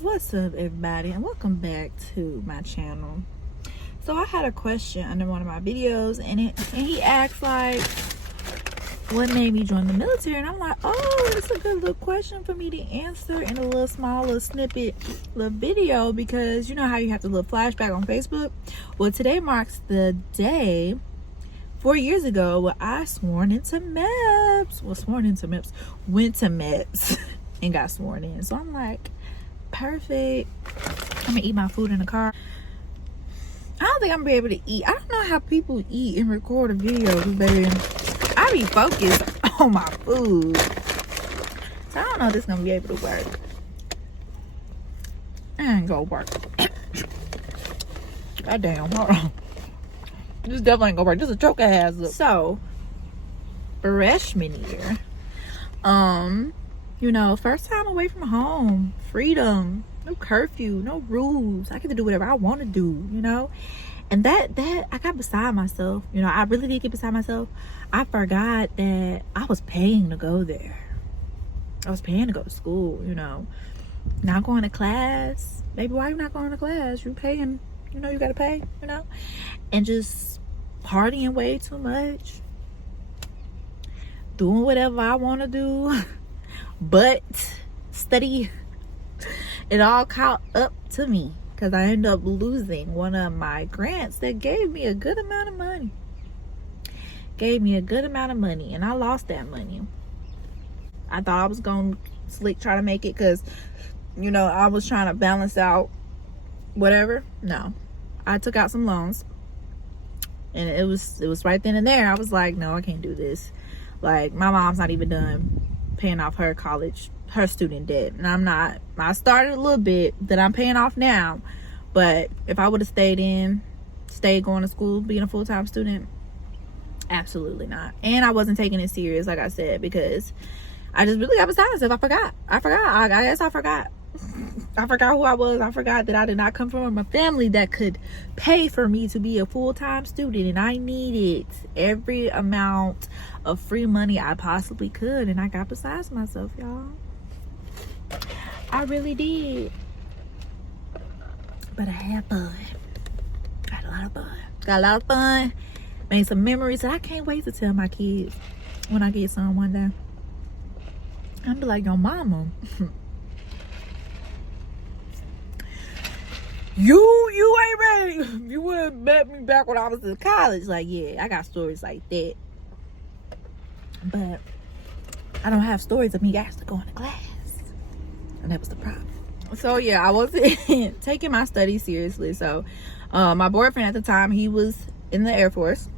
What's up, everybody, and welcome back to my channel. So I had a question under one of my videos, and he asked like, what made me join the military? And I'm like, oh, it's a good little question for me to answer in a little small little snippet little video, because you know how you have the little flashback on Facebook. Well, today marks the day 4 years ago when I went to MEPS and got sworn in. So I'm like, perfect. I'm gonna eat my food in the car. I don't think I'm gonna be able to eat. I don't know how people eat and record a video, baby. I be focused on my food, so I don't know if this gonna be able to work. I ain't gonna work. God damn, hold on. This definitely ain't gonna work. This is a choke ass up. So freshman year, you know, first time away from home, freedom, no curfew, no rules. I get to do whatever I want to do, you know. And that I got beside myself. You know, I really did get beside myself. I forgot that I was paying to go there. I was paying to go to school, you know. Not going to class. Baby, why you not going to class? You paying, you know, you gotta pay, you know. And just partying way too much. Doing whatever I want to do. But study. It all caught up to me, because I ended up losing one of my grants that gave me a good amount of money. And I lost that money. I thought I was going to try to make it, because, you know, I was trying to balance out whatever. No. I took out some loans. And it was right then and there. I was like, no, I can't do this. Like, my mom's not even done paying off her student debt, and I'm not. I started a little bit that I'm paying off now, but if I would have stayed going to school, being a full-time student, absolutely not. And I wasn't taking it serious, like I said, because I just really got beside myself. I forgot. I guess I forgot. I forgot who I was. I forgot that I did not come from a family that could pay for me to be a full-time student, and I needed every amount of free money I possibly could, and I got beside myself, y'all. I really did. But I had fun. Got a lot of fun. Made some memories that I can't wait to tell my kids when I get some one day. I'm be like, your mama. You ain't ready. You would have met me back when I was in college. Like, yeah, I got stories like that. But I don't have stories of me actually going to class. And that was the problem. So yeah, I wasn't taking my studies seriously. So my boyfriend at the time, he was in the Air Force.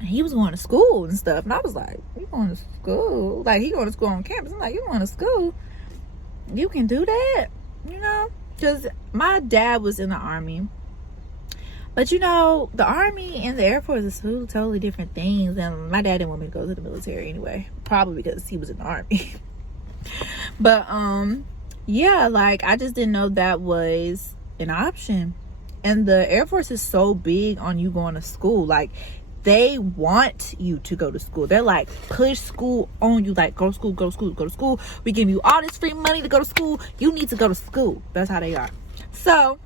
He was going to school and stuff. And I was like, you going to school? Like, he going to school on campus. I'm like, you going to school? You can do that? You know? Because my dad was in the Army. But you know, the Army and the Air Force is two totally different things. And my dad didn't want me to go to the military anyway. Probably because he was in the Army. But yeah, like, I just didn't know that was an option. And the Air Force is so big on you going to school. Like, they want you to go to school. They're like, push school on you. Like, go to school, go to school, go to school. We give you all this free money to go to school. You need to go to school. That's how they are. So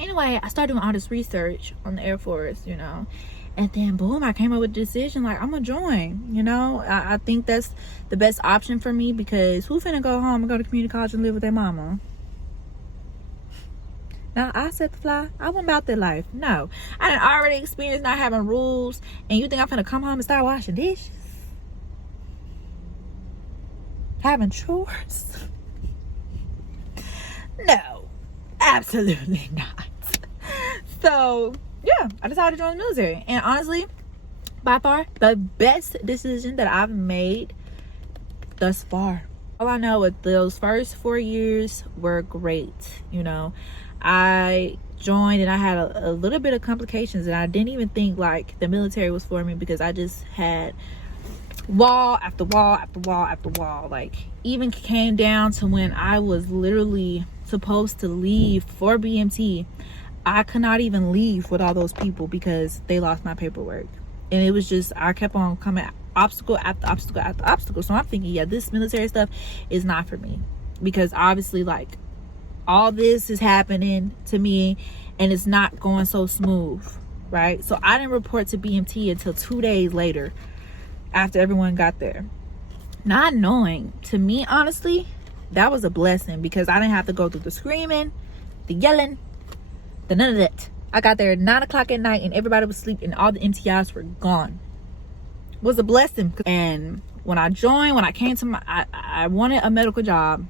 anyway, I started doing all this research on the Air Force, you know. And then boom, I came up with a decision, like, I'm gonna join, you know. I think that's the best option for me, because who finna go home and go to community college and live with their mama? Now, I said to fly. I wasn't about that life. No. I done already experienced not having rules. And you think I'm finna come home and start washing dishes? Having chores? No. Absolutely not. So, yeah. I decided to join the military. And honestly, by far, the best decision that I've made thus far. All I know is those first 4 years were great, you know. I joined and I had a little bit of complications, and I didn't even think like the military was for me, because I just had wall after wall after wall after wall. Like, even came down to when I was literally supposed to leave for BMT, I could not even leave with all those people because they lost my paperwork. And it was just, I kept on coming obstacle after obstacle after obstacle. So I'm thinking, yeah, this military stuff is not for me, because obviously, like, all this is happening to me and it's not going so smooth, right? So I didn't report to BMT until 2 days later, after everyone got there. Not knowing, to me, honestly, that was a blessing, because I didn't have to go through the screaming, the yelling, the none of that. I got there at 9 o'clock at night and everybody was asleep and all the MTIs were gone. It was a blessing. And when I joined, when I came to I wanted a medical job.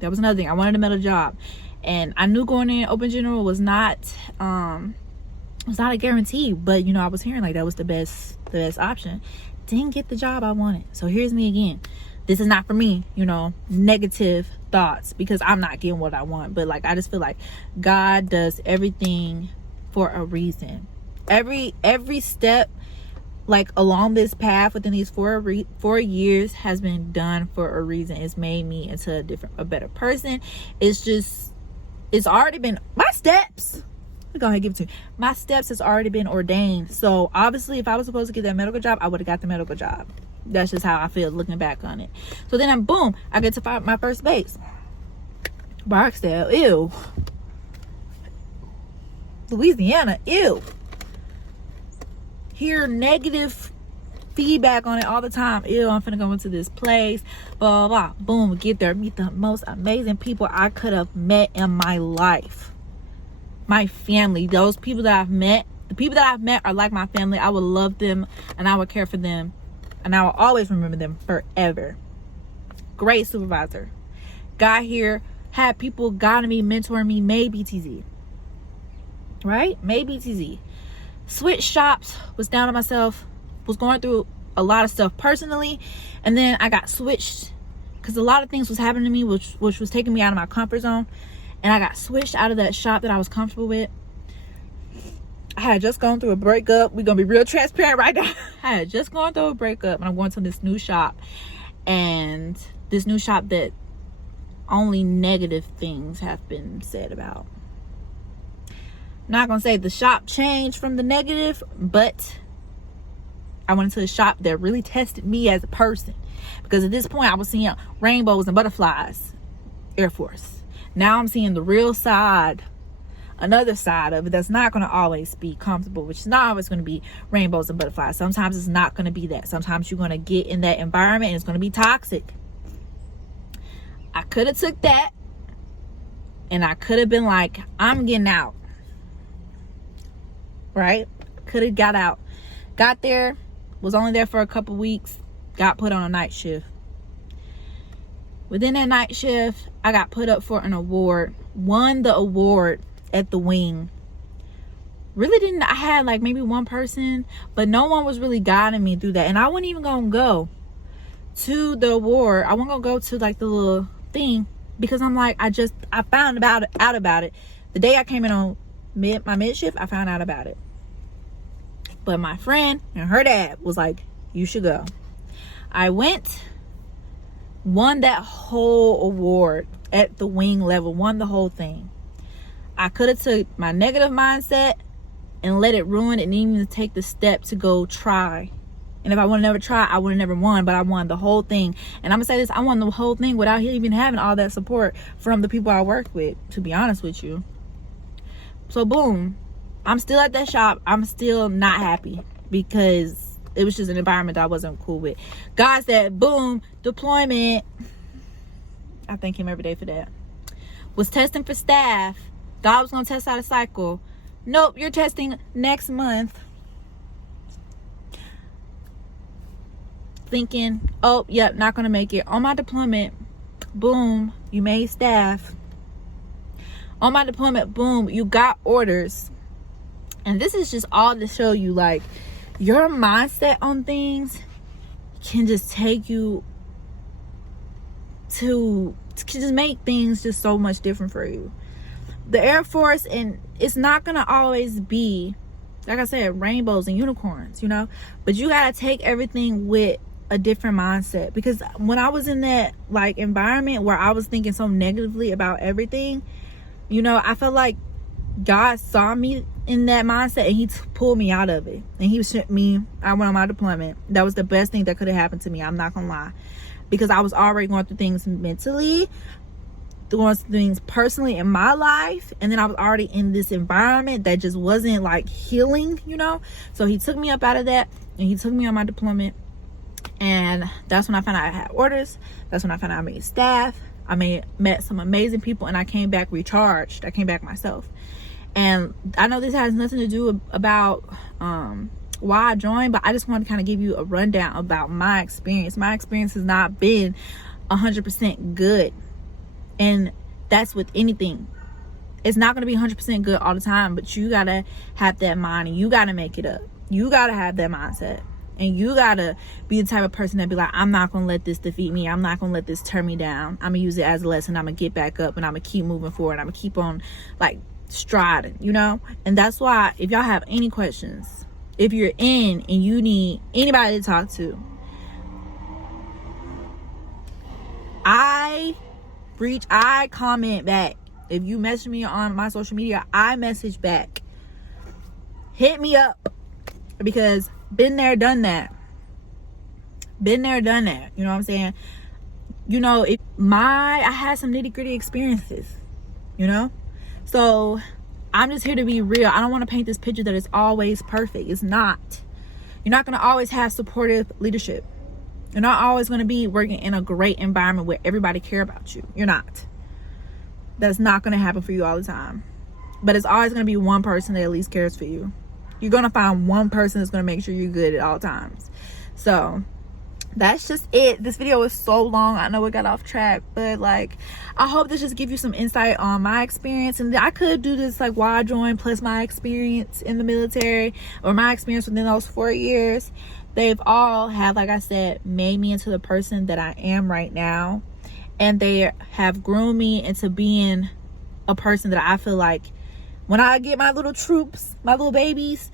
That was another thing. I wanted a medical job. And I knew going in open general was not a guarantee, but you know, I was hearing like that was the best option. Didn't get the job I wanted. So here's me again. This is not for me, you know, negative thoughts, because I'm not getting what I want. But like, I just feel like God does everything for a reason. Every step like along this path within these 4 years has been done for a reason. It's made me into a better person. It's already been my steps. Go ahead and give it to me. My steps has already been ordained. So obviously, if I was supposed to get that medical job, I would have got the medical job. That's just how I feel looking back on it. So then I get to my first base. Barksdale, ew. Louisiana, ew. Hear negative feedback on it all the time. Ew, I'm finna go into this place, blah, blah, blah. Boom, get there, meet the most amazing people I could have met in my life. My family, those people that I've met, the people that I've met are like my family. I would love them and I would care for them and I will always remember them forever. Great supervisor. Got here, had people guiding me, mentoring me, made BTZ. Right? Made BTZ. Switched shops, was down on myself, was going through a lot of stuff personally, and then I got switched because a lot of things was happening to me which was taking me out of my comfort zone, and I got switched out of that shop that I was comfortable with. I had just gone through a breakup. We're gonna be real transparent right now. I had just gone through a breakup and I'm going to this new shop, and this new shop that only negative things have been said about. Not gonna say the shop changed from the negative, but I went into a shop that really tested me as a person, because at this point I was seeing rainbows and butterflies, Air Force. Now I'm seeing the real side, another side of it that's not going to always be comfortable, which is not always going to be rainbows and butterflies. Sometimes it's not going to be that. Sometimes you're going to get in that environment and it's going to be toxic. I could have took that and I could have been like, I'm getting out. Right? Could have got out. Got there, was only there for a couple weeks, got put on a night shift. Within that night shift, I got put up for an award, won the award at the wing. I had like maybe one person, but no one was really guiding me through that. And I wasn't even gonna go to the award. I wasn't gonna go to like the little thing, because I'm like, I found out about it the day I came in on my mid shift. I found out about it, but my friend and her dad was like, you should go. I went, won that whole award at the wing level, won the whole thing. I could have took my negative mindset and let it ruin it, and even take the step to go try. And if I would have never tried, I would have never won, but I won the whole thing. And I'm gonna say this, I won the whole thing without even having all that support from the people I work with, to be honest with you. So boom, I'm still at that shop. I'm still not happy because it was just an environment that I wasn't cool with. God said, boom, deployment. I thank him every day for that. Was testing for staff. God was going to test out a cycle. Nope, you're testing next month. Thinking, oh, yep, not going to make it. On my deployment, boom, you made staff. On my deployment, boom, you got orders. And this is just all to show you, like, your mindset on things can just take you to just make things just so much different for you. The Air Force, and it's not gonna always be, like I said, rainbows and unicorns, you know, but you gotta take everything with a different mindset. Because when I was in that like environment where I was thinking so negatively about everything, you know, I felt like God saw me in that mindset and he pulled me out of it, and he sent me. I went on my deployment. That was the best thing that could have happened to me. I'm not gonna lie, because I was already going through things mentally, doing things personally in my life, and then I was already in this environment that just wasn't like healing, you know. So he took me up out of that, and he took me on my deployment, and that's when I found out I had orders. That's when I found out I made staff. I met some amazing people, and I came back recharged. I came back myself. And I know this has nothing to do about why I joined, but I just want to kind of give you a rundown about my experience. My experience has not been 100% good, and that's with anything. It's not going to be 100% good all the time, but you got to have that mind, and you got to make it up. You got to have that mindset, and you got to be the type of person that be like, I'm not going to let this defeat me. I'm not going to let this turn me down. I'm going to use it as a lesson. I'm going to get back up, and I'm going to keep moving forward. I'm going to keep on like striding, you know. And that's why, if y'all have any questions, if you're in and you need anybody to talk to, I comment back. If you message me on my social media, I message back. Hit me up, because been there, done that. You know what I'm saying? You know, I had some nitty-gritty experiences, you know. So I'm just here to be real. I don't want to paint this picture that it's always perfect. It's not. You're not going to always have supportive leadership. You're not always going to be working in a great environment where everybody care about you. You're not. That's not going to happen for you all the time. But it's always going to be one person that at least cares for you. You're going to find one person that's going to make sure you're good at all times. So that's just it. This video is so long. I know it got off track, but like, I hope this just gives you some insight on my experience. And I could do this like why I joined, plus my experience in the military, or my experience within those 4 years. They've all have, like I said, made me into the person that I am right now, and they have groomed me into being a person that I feel like when I get my little troops, my little babies,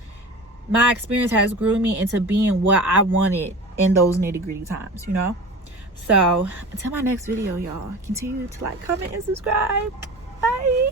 my experience has groomed me into being what I wanted in those nitty-gritty times, you know. So until my next video, y'all, continue to like, comment, and subscribe. Bye.